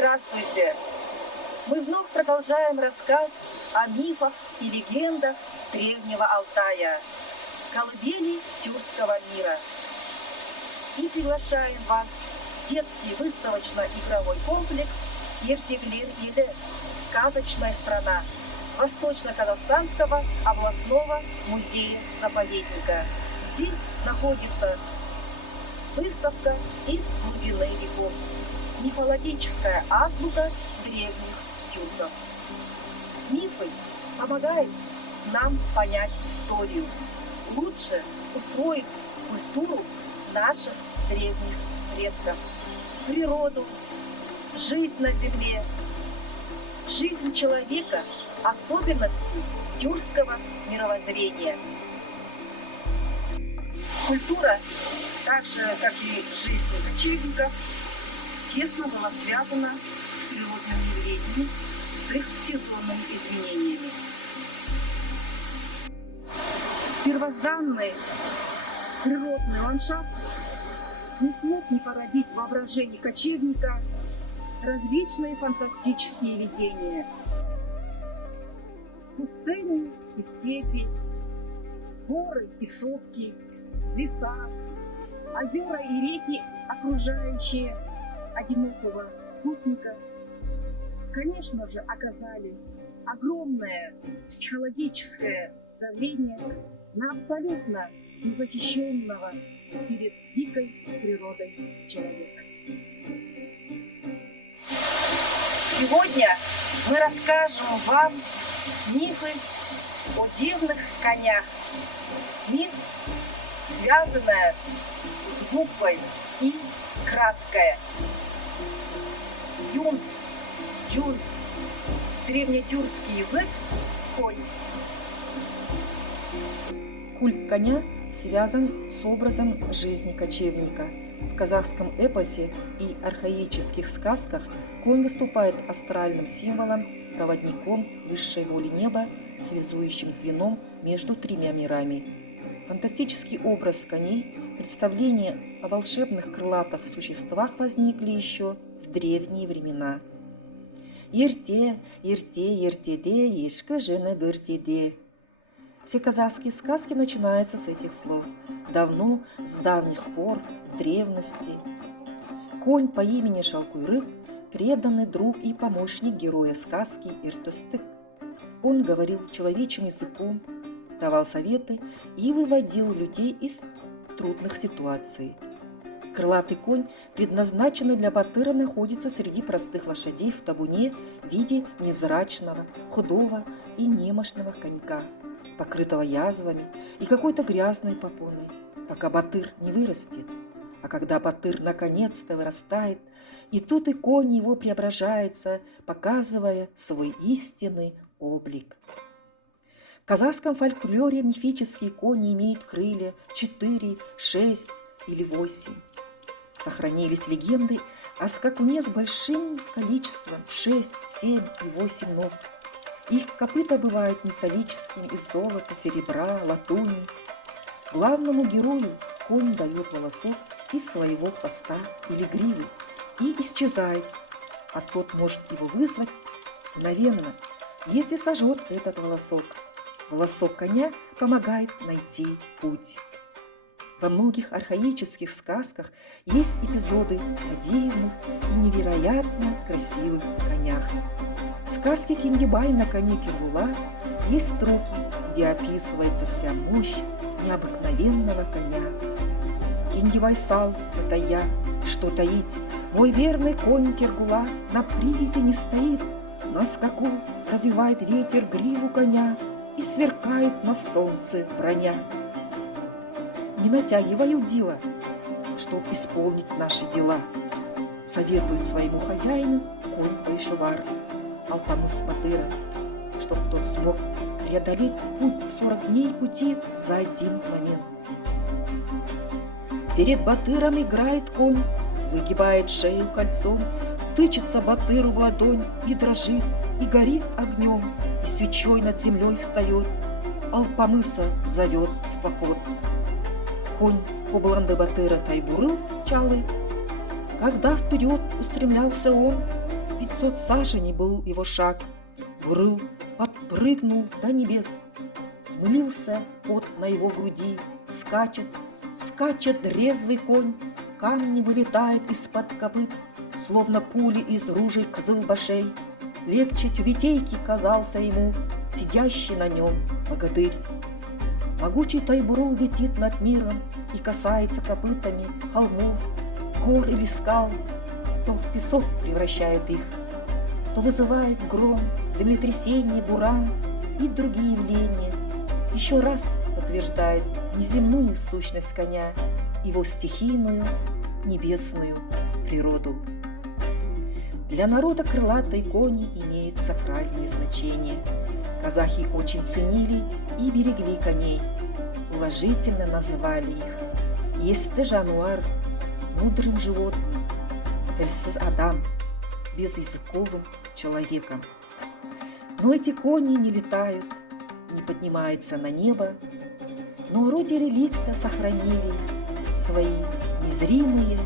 Здравствуйте! Мы вновь продолжаем рассказ о мифах и легендах древнего Алтая, колыбели тюркского мира. И приглашаем вас в детский выставочно-игровой комплекс Ертеглир или «Сказочная страна» Восточно-Казахстанского областного музея-заповедника. Здесь находится выставка из глубины веков. Мифологическая азбука древних тюрков. Мифы помогают нам понять историю, лучше усвоить культуру наших древних предков, природу, жизнь на земле, жизнь человека, особенности тюркского мировоззрения. Культура, так же как и жизнь кочевников, тесно была связана с природными явлениями, с их сезонными изменениями. Первозданный природный ландшафт не смог не породить в воображении кочевника различные фантастические видения. Пустыни и степи, горы и сопки, леса, озера и реки, окружающие одинокого путника, конечно же, оказали огромное психологическое давление на абсолютно незащищенного перед дикой природой человека. Сегодня мы расскажем вам мифы о дивных конях. Миф, связанный с буквой «и» краткое. Юн, джун, древнетюркский язык, конь. Культ коня связан с образом жизни кочевника. В казахском эпосе и архаических сказках конь выступает астральным символом, проводником высшей воли неба, связующим звеном между тремя мирами. Фантастический образ коней, представления о волшебных крылатых существах возникли еще в древние времена. Ерте, ерте, ертеде, ешка жена бертеде. Все казахские сказки начинаются с этих слов. Давно, с давних пор, в древности. Конь по имени Шалкуйрык – преданный друг и помощник героя сказки Иртостык. Он говорил человечьим языком, давал советы и выводил людей из трудных ситуаций. Крылатый конь, предназначенный для батыра, находится среди простых лошадей в табуне в виде невзрачного, худого и немощного конька, покрытого язвами и какой-то грязной попоной, пока батыр не вырастет. А когда батыр наконец-то вырастает, и тут и конь его преображается, показывая свой истинный облик. В казахском фольклоре мифические кони имеют крылья 4, 6 или 8. Сохранились легенды о скакуне с большим количеством 6, 7 и 8 ног. Их копыта бывают металлическими из золота, серебра, латуни. Главному герою конь дает волосок из своего хвоста или гривы и исчезает, а тот может его вызвать мгновенно, если сожжет этот волосок. Волосок коня помогает найти путь. Во многих архаических сказках есть эпизоды о дивных и невероятно красивых конях. В сказке Кингибай на коне Кергула есть строки, где описывается вся мощь необыкновенного коня. Кингибай сал, это я, что таить, мой верный конь Кергула на привязи не стоит, на скаку развивает ветер гриву коня и сверкает на солнце броня. Не натягивай удила, чтоб исполнить наши дела, советует своему хозяину конь-кайшевар Алпамыс батыра, чтоб тот смог преодолеть путь в 40 дней пути за один момент. Перед батыром играет конь, выгибает шею кольцом, тычется батыру в ладонь и дрожит, и горит огнем, и свечой над землей встает, Алпамыса зовет в поход. Конь Кобыланды батыра Тайбурыл Чалы, когда вперед устремлялся он, 500 саженей был его шаг. Врыл, подпрыгнул до небес. Смылился пот на его груди. Скачет, скачет резвый конь. Камни вылетают из-под копыт, словно пули из ружей козылбашей. Легче тюбетейки казался ему сидящий на нем богатырь. Могучий Тайбурул летит над миром и касается копытами холмов, гор или скал, то в песок превращает их, то вызывает гром, землетрясение, буран и другие явления. Еще раз подтверждает неземную сущность коня, его стихийную, небесную природу. Для народа крылатые кони имеют сакральное значение. Казахи очень ценили и берегли коней, уважительно называли их «есті жануар», мудрым животным, «тілсіз адам», безязыковым человеком. Но эти кони не летают, не поднимаются на небо, но вроде реликта сохранили свои незримые